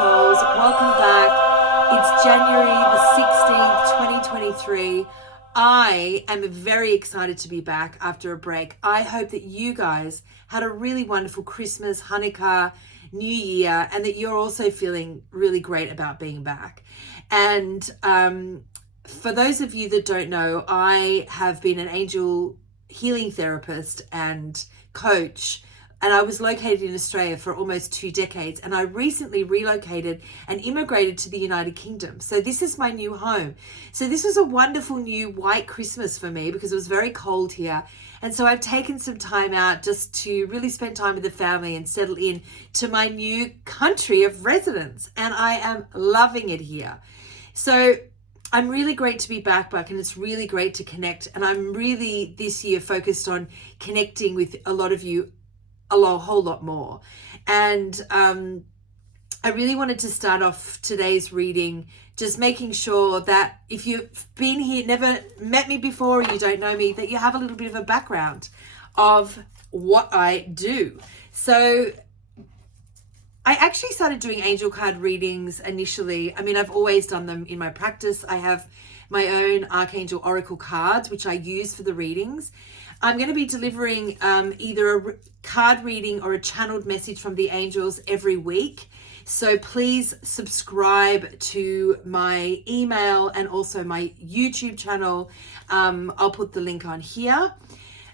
souls. Welcome back. It's January the 16th, 2023. I am very excited to be back after a break. I hope that you guys had a really wonderful Christmas, Hanukkah, New Year, and that you're also feeling really great about being back. And for those of you that don't know, I have been an angel healing therapist and coach, and I was located in Australia for almost 2 decades, and I recently relocated and immigrated to the United Kingdom. So this is my new home. So this was a wonderful new white Christmas for me because it was very cold here. And so I've taken some time out just to really spend time with the family and settle in to my new country of residence. And I am loving it here. So I'm really great to be back, and it's really great to connect. And I'm really this year focused on connecting with a lot of you a whole lot more. And I really wanted to start off today's reading just making sure that if you've been here, never met me before, or you don't know me, that you have a little bit of a background of what I do. So I actually started doing angel card readings initially. I mean, I've always done them in my practice. I have my own Archangel Oracle cards, which I use for the readings. I'm going to be delivering either a card reading or a channeled message from the angels every week. So please subscribe to my email and also my YouTube channel. I'll put the link on here.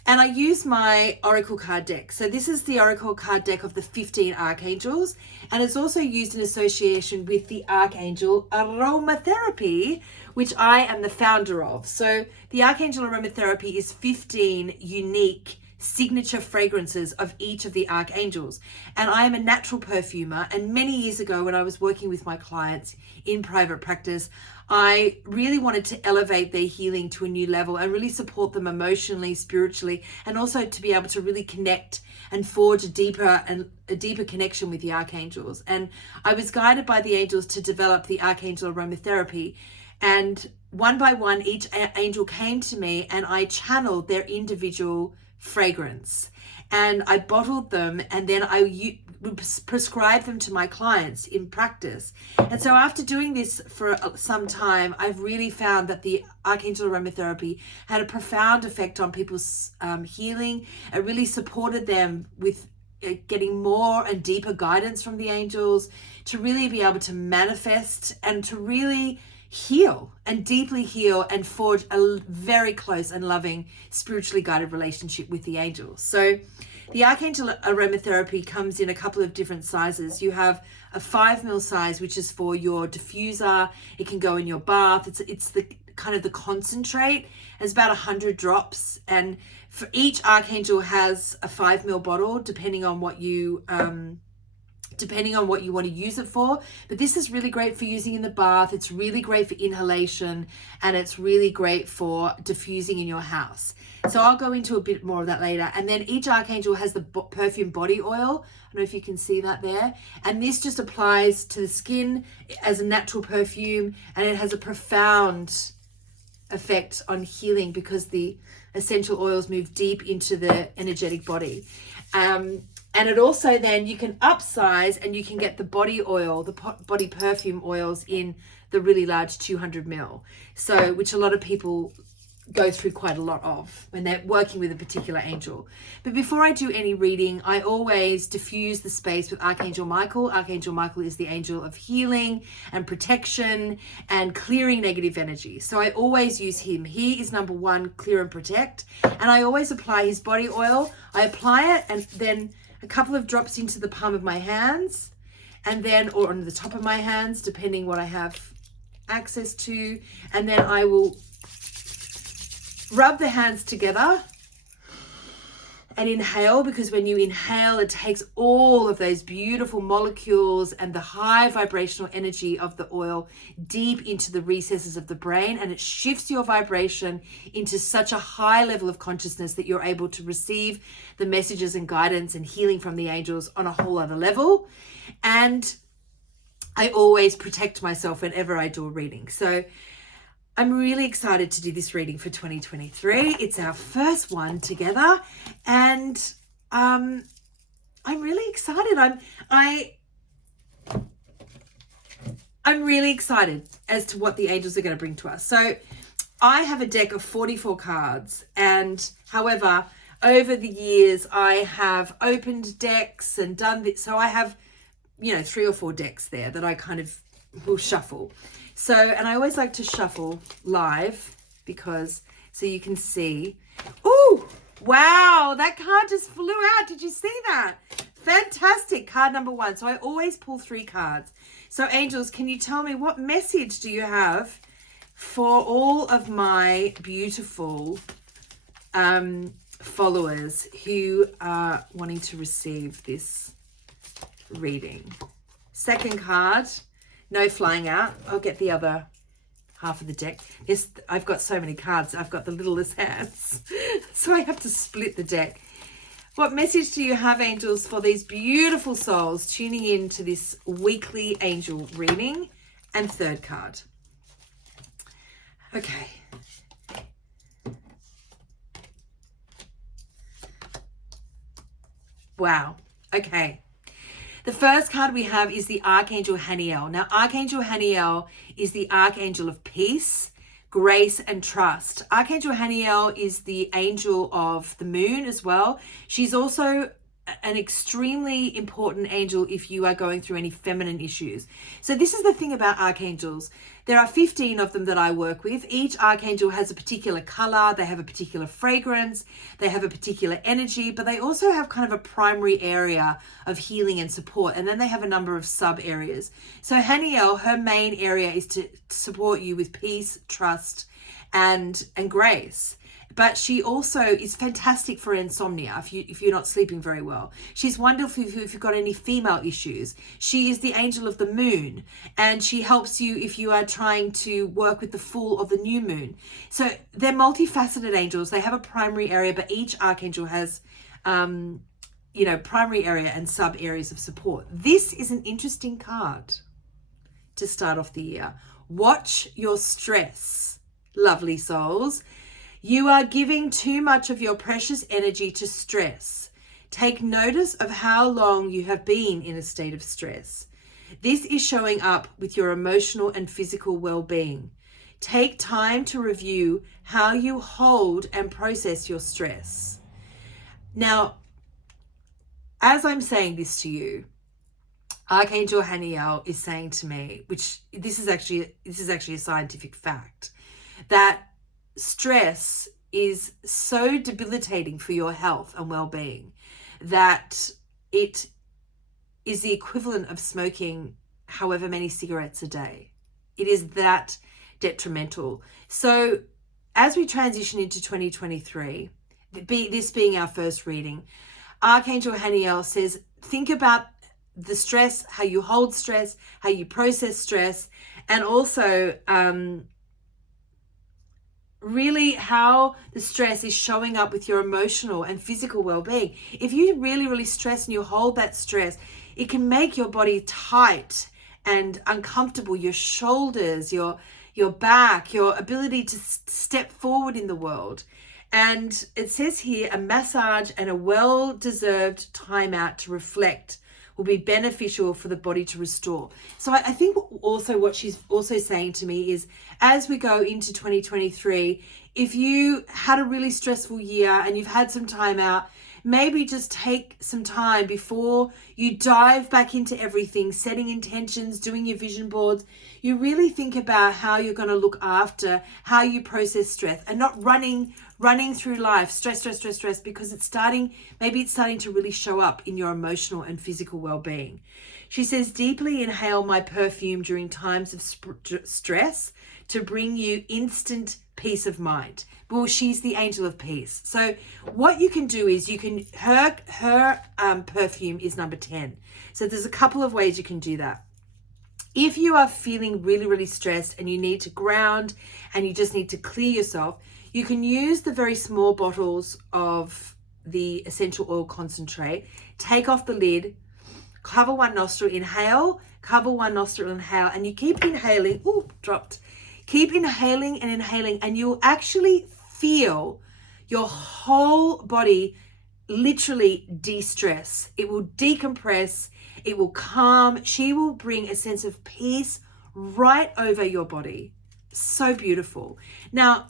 And I use my Oracle card deck. So this is the Oracle card deck of the 15 Archangels. And it's also used in association with the Archangel Aromatherapy, which I am the founder of. So the Archangel Aromatherapy is 15 unique signature fragrances of each of the archangels. And I am a natural perfumer. And many years ago, when I was working with my clients in private practice, I really wanted to elevate their healing to a new level and really support them emotionally, spiritually, and also to be able to really connect and forge a deeper connection with the archangels. And I was guided by the angels to develop the Archangel Aromatherapy. And one by one, each angel came to me and I channeled their individual fragrance. And I bottled them, and then I would prescribe them to my clients in practice. And so after doing this for some time, I've really found that the Archangel Aromatherapy had a profound effect on people's healing. It really supported them with getting more and deeper guidance from the angels to really be able to manifest and to really heal and deeply heal and forge a very close and loving spiritually guided relationship with the angels. So the Archangel Aromatherapy comes in a couple of different sizes. You have a 5 ml size, which is for your diffuser. It can go in your bath. It's the kind of the concentrate. It's about 100 drops, and for each archangel has a 5 ml bottle, depending on what you want to use it for. But this is really great for using in the bath. It's really great for inhalation, and it's really great for diffusing in your house. So I'll go into a bit more of that later. And then each archangel has the perfume body oil. I don't know if you can see that there. And this just applies to the skin as a natural perfume, and it has a profound effect on healing because the essential oils move deep into the energetic body. And it also then you can upsize and you can get the body oil, the body perfume oils in the really large 200 ml. So, which a lot of people go through quite a lot of when they're working with a particular angel. But before I do any reading, I always diffuse the space with Archangel Michael. Archangel Michael is the angel of healing and protection and clearing negative energy. So I always use him. He is number 1, clear and protect. And I always apply his body oil. I apply it and then a couple of drops into the palm of my hands, and then, or on the top of my hands, depending what I have access to. And then I will rub the hands together and inhale, because when you inhale, it takes all of those beautiful molecules and the high vibrational energy of the oil deep into the recesses of the brain, and it shifts your vibration into such a high level of consciousness that you're able to receive the messages and guidance and healing from the angels on a whole other level. And I always protect myself whenever I do a reading. So I'm really excited to do this reading for 2023. It's our first one together, and I'm really excited. I'm really excited as to what the angels are going to bring to us. So I have a deck of 44 cards, and however, over the years, I have opened decks and done this. So I have, 3 or 4 decks there that I kind of will shuffle. So, and I always like to shuffle live because so you can see. Oh, wow, that card just flew out. Did you see that? Fantastic. Card number 1. So I always pull 3 cards. So angels, can you tell me what message do you have for all of my beautiful followers who are wanting to receive this reading? Second card, no flying out. I'll get the other half of the deck. I've got so many cards. I've got the littlest hands, so I have to split the deck. What message do you have, angels, for these beautiful souls tuning in to this weekly angel reading? And third card. Okay. Wow. Okay. The first card we have is the Archangel Haniel. Now, Archangel Haniel is the Archangel of peace, grace, and trust. Archangel Haniel is the angel of the moon as well. She's also an extremely important angel if you are going through any feminine issues. So this is the thing about archangels. There are 15 of them that I work with. Each archangel has a particular color, they have a particular fragrance, they have a particular energy, but they also have kind of a primary area of healing and support. And then they have a number of sub areas. So Haniel, her main area is to support you with peace, trust, and grace. But she also is fantastic for insomnia if you're not sleeping very well. She's wonderful if you've got any female issues. She is the angel of the moon, and she helps you if you are trying to work with the full or the new moon. So they're multifaceted angels. They have a primary area, but each archangel has, primary area and sub areas of support. This is an interesting card to start off the year. Watch your stress, lovely souls. You are giving too much of your precious energy to stress. Take notice of how long you have been in a state of stress. This is showing up with your emotional and physical well-being. Take time to review how you hold and process your stress. Now, as I'm saying this to you, Archangel Haniel is saying to me, which this is actually a scientific fact, that stress is so debilitating for your health and well-being that it is the equivalent of smoking however many cigarettes a day. It is that detrimental. So as we transition into 2023, this being our first reading, Archangel Haniel says, think about the stress, how you hold stress, how you process stress, and also really how the stress is showing up with your emotional and physical well-being. If you really, really stress and you hold that stress, it can make your body tight and uncomfortable, your shoulders, your back, your ability to step forward in the world. And it says here, a massage and a well-deserved time out to reflect will be beneficial for the body to restore. So I think also what she's also saying to me is, as we go into 2023, if you had a really stressful year and you've had some time out, maybe just take some time before you dive back into everything, setting intentions, doing your vision boards. You really think about how you're going to look after, how you process stress, and not running through life, stress, because it's starting to really show up in your emotional and physical well-being. She says, deeply inhale my perfume during times of stress to bring you instant peace of mind. Well, she's the angel of peace. So what you can do is her perfume is number 10. So there's a couple of ways you can do that. If you are feeling really, really stressed and you need to ground and you just need to clear yourself, you can use the very small bottles of the essential oil concentrate, take off the lid, cover one nostril, inhale, cover one nostril, inhale, and you keep inhaling. Ooh, dropped. Keep inhaling and inhaling, and you'll actually feel your whole body literally de-stress. It will decompress. It will calm. She will bring a sense of peace, right over your body. So beautiful. Now,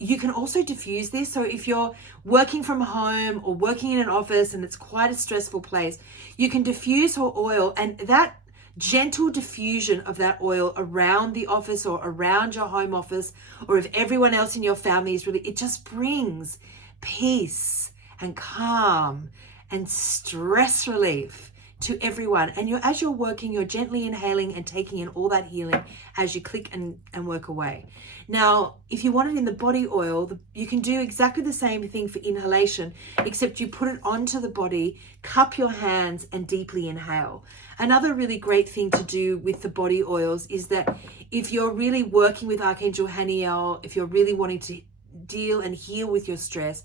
you can also diffuse this. So if you're working from home or working in an office and it's quite a stressful place, you can diffuse your oil, and that gentle diffusion of that oil around the office or around your home office, or if everyone else in your family is really, it just brings peace and calm and stress relief to everyone. And as you're working, you're gently inhaling and taking in all that healing as you click and work away. Now, if you want it in the body oil, you can do exactly the same thing for inhalation, except you put it onto the body, cup your hands and deeply inhale. Another really great thing to do with the body oils is that if you're really working with Archangel Haniel, if you're really wanting to deal and heal with your stress,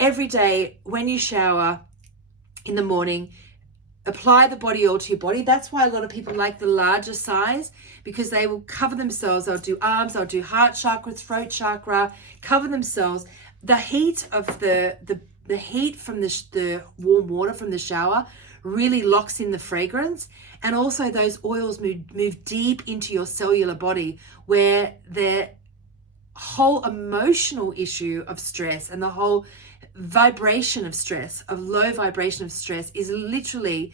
every day when you shower in the morning, apply the body oil to your body. That's why a lot of people like the larger size, because they will cover themselves. They'll do arms, they'll do heart chakra, throat chakra, cover themselves. The heat of the heat from the warm water from the shower really locks in the fragrance. And also those oils move deep into your cellular body, where the whole emotional issue of stress and the whole vibration of stress, of low vibration of stress, is literally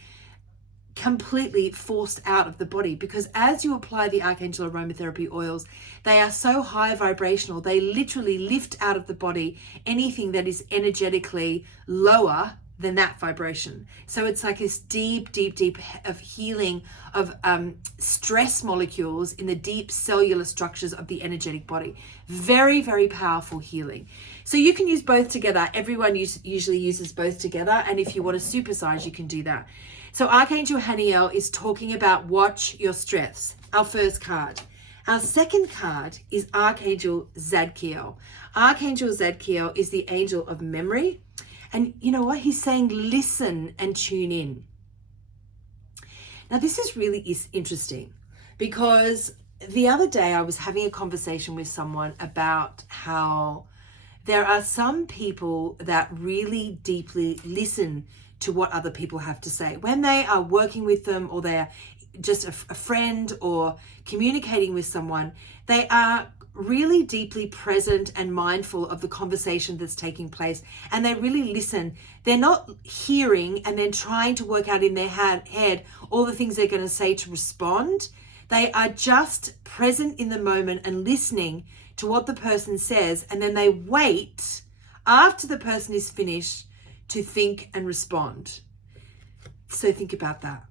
completely forced out of the body. Because as you apply the Archangel aromatherapy oils, they are so high vibrational, they literally lift out of the body anything that is energetically lower than that vibration. So it's like this deep of healing of stress molecules in the deep cellular structures of the energetic body. Very, very powerful healing. So you can use both together. Everyone usually uses both together. And if you want to supersize, you can do that. So Archangel Haniel is talking about watch your stress, our first card. Our second card is Archangel Zadkiel. Archangel Zadkiel is the angel of memory. And you know what? He's saying, listen and tune in. Now, this is really interesting, because the other day I was having a conversation with someone about how there are some people that really deeply listen to what other people have to say. When they are working with them, or they're just a friend or communicating with someone, they are really deeply present and mindful of the conversation that's taking place, and they really listen. They're not hearing and then trying to work out in their head all the things they're going to say to respond. They are just present in the moment and listening to what the person says, and then they wait after the person is finished to think and respond. So think about that.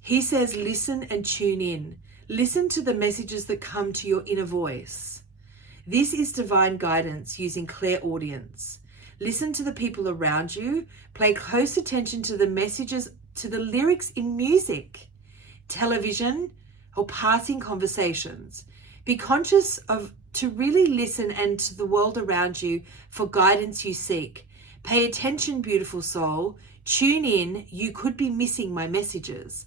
He says, listen and tune in. Listen to the messages that come to your inner voice. This is divine guidance using clairaudience. Listen to the people around you. Pay close attention to the messages, to the lyrics in music, television, or passing conversations. Be conscious to really listen and to the world around you for guidance you seek. Pay attention, beautiful soul. Tune in. You could be missing my messages.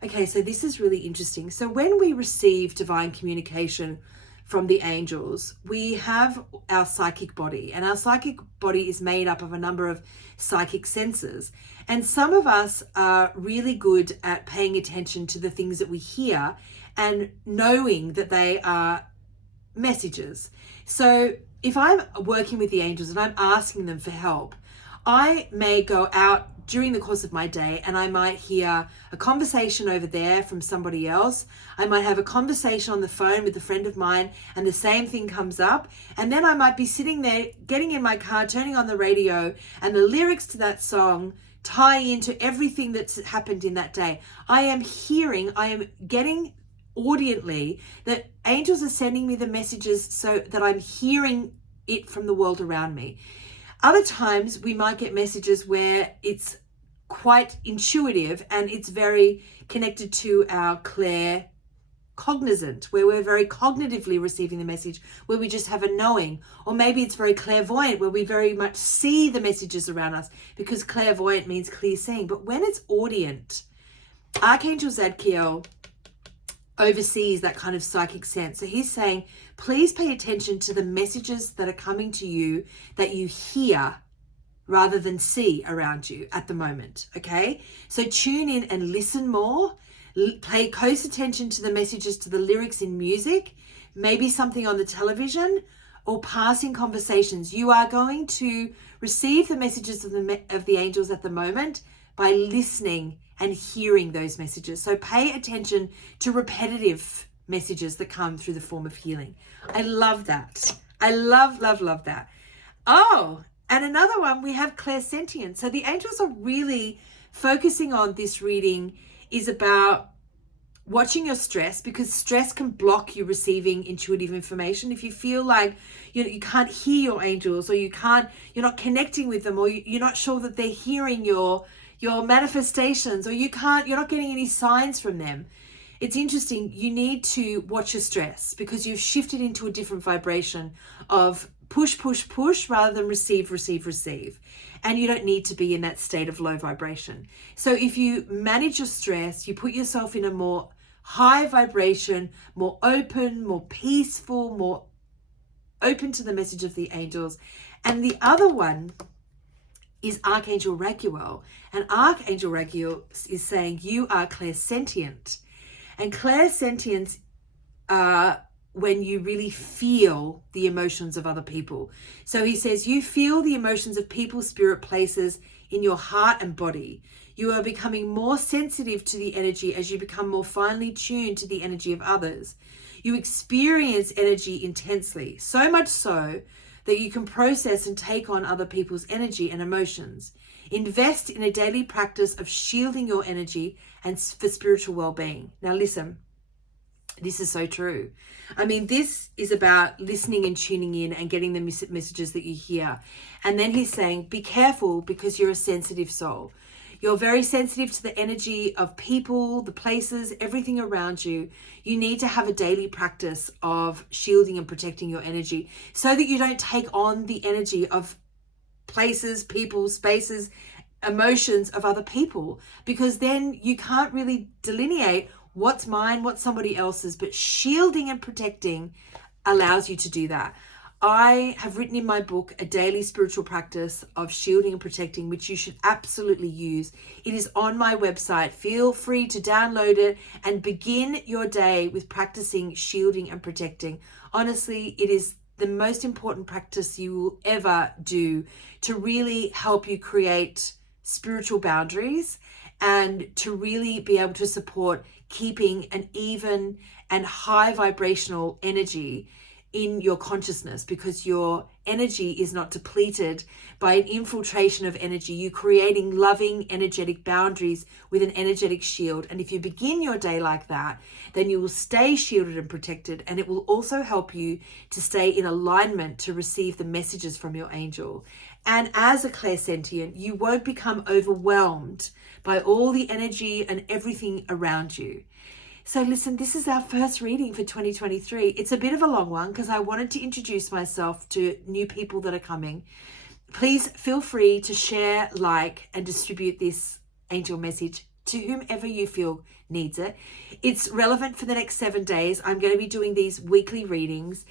Okay, so this is really interesting. So when we receive divine communication from the angels, we have our psychic body, and our psychic body is made up of a number of psychic senses. And some of us are really good at paying attention to the things that we hear and knowing that they are messages. So if I'm working with the angels and I'm asking them for help, I may go out during the course of my day and I might hear a conversation over there from somebody else. I might have a conversation on the phone with a friend of mine and the same thing comes up. And then I might be sitting there, getting in my car, turning on the radio, and the lyrics to that song tie into everything that's happened in that day. I am getting audiently that angels are sending me the messages so that I'm hearing it from the world around me. Other times we might get messages where it's quite intuitive and it's very connected to our claircognizant, where we're very cognitively receiving the message, where we just have a knowing. Or maybe it's very clairvoyant, where we very much see the messages around us, because clairvoyant means clear seeing. But when it's audient, Archangel Zadkiel oversees that kind of psychic sense. So he's saying, please pay attention to the messages that are coming to you that you hear rather than see around you at the moment. Okay, so tune in and listen more. Pay close attention to the messages, to the lyrics in music, maybe something on the television or passing conversations. You are going to receive the messages of the angels at the moment by listening and hearing those messages. So pay attention to repetitive messages that come through the form of healing. I love that. I love that. Oh, and another one, we have clairsentience. So the angels are really focusing on this reading is about watching your stress, because stress can block you receiving intuitive information. If you feel like you can't hear your angels, or you're not connecting with them, or you're not sure that they're hearing your manifestations, or you're not getting any signs from them, it's interesting. You need to watch your stress, because you've shifted into a different vibration of push rather than receive. And you don't need to be in that state of low vibration. So if you manage your stress, you put yourself in a more high vibration, more open, more peaceful, more open to the message of the angels. And the other one is Archangel Raguel. And Archangel Raguel is saying you are clairsentient. And clairsentience when you really feel the emotions of other people. So he says you feel the emotions of people, spirit, places in your heart and body. You are becoming more sensitive to the energy as you become more finely tuned to the energy of others. You experience energy intensely, so much so that you can process and take on other people's energy and emotions. Invest in a daily practice of shielding your energy and for spiritual well-being. Now listen, this is so true. I mean, this is about listening and tuning in and getting the messages that you hear. And then he's saying, be careful, because you're a sensitive soul. You're very sensitive to the energy of people, the places, everything around you. You need to have a daily practice of shielding and protecting your energy so that you don't take on the energy of places, people, spaces, emotions of other people, because then you can't really delineate what's mine, what's somebody else's. But shielding and protecting allows you to do that. I have written in my book a daily spiritual practice of shielding and protecting, which you should absolutely use. It is on my website. Feel free to download it and begin your day with practicing shielding and protecting. Honestly, it is the most important practice you will ever do to really help you create spiritual boundaries and to really be able to support keeping an even and high vibrational energy in your consciousness, because your energy is not depleted by an infiltration of energy. You're creating loving, energetic boundaries with an energetic shield. And if you begin your day like that, then you will stay shielded and protected. And it will also help you to stay in alignment to receive the messages from your angel. And as a clairsentient, you won't become overwhelmed by all the energy and everything around you. So listen, this is our first reading for 2023. It's a bit of a long one because I wanted to introduce myself to new people that are coming. Please feel free to share, like, and distribute this angel message to whomever you feel needs it. It's relevant for the next 7 days. I'm going to be doing these weekly readings.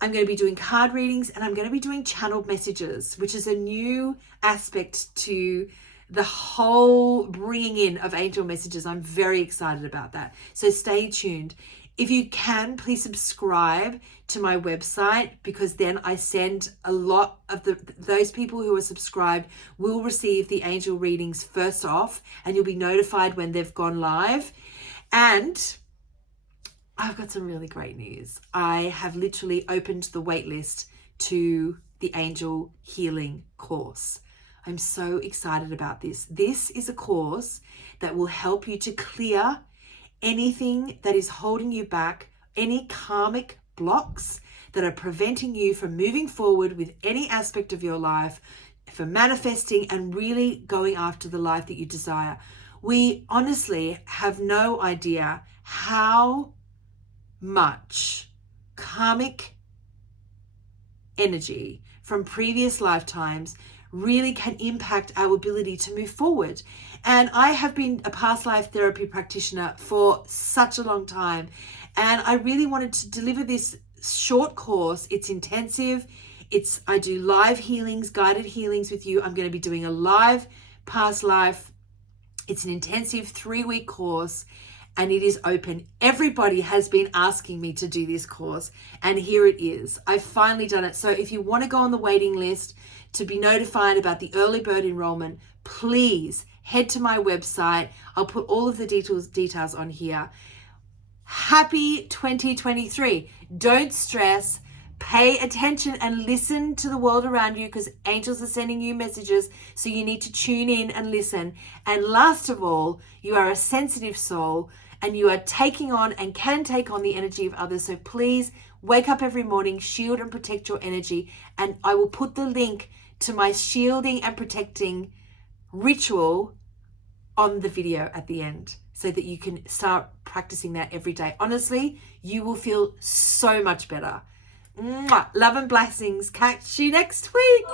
I'm going to be doing card readings, and I'm going to be doing channeled messages, which is a new aspect to the whole bringing in of angel messages. I'm very excited about that. So stay tuned. If you can, please subscribe to my website, because then I send a lot of those people who are subscribed will receive the angel readings first off, and you'll be notified when they've gone live. And I've got some really great news. I have literally opened the waitlist to the Angel Healing course. I'm so excited about this. This is a course that will help you to clear anything that is holding you back, any karmic blocks that are preventing you from moving forward with any aspect of your life, for manifesting and really going after the life that you desire. We honestly have no idea how much karmic energy from previous lifetimes really can impact our ability to move forward. And I have been a past life therapy practitioner for such a long time, and I really wanted to deliver this short course. It's intensive. I do live healings, guided healings with you. I'm going to be doing a live past life. It's an intensive 3-week course, and it is open. Everybody has been asking me to do this course, and here it is. I've finally done it. So if you want to go on the waiting list to be notified about the early bird enrollment, please head to my website. I'll put all of the details on here. Happy 2023. Don't stress. Pay attention and listen to the world around you, because angels are sending you messages. So you need to tune in and listen. And last of all, you are a sensitive soul, and you are taking on and can take on the energy of others. So please wake up every morning, shield and protect your energy. And I will put the link to my shielding and protecting ritual on the video at the end, so that you can start practicing that every day. Honestly, you will feel so much better. Mwah. Love and blessings. Catch you next week.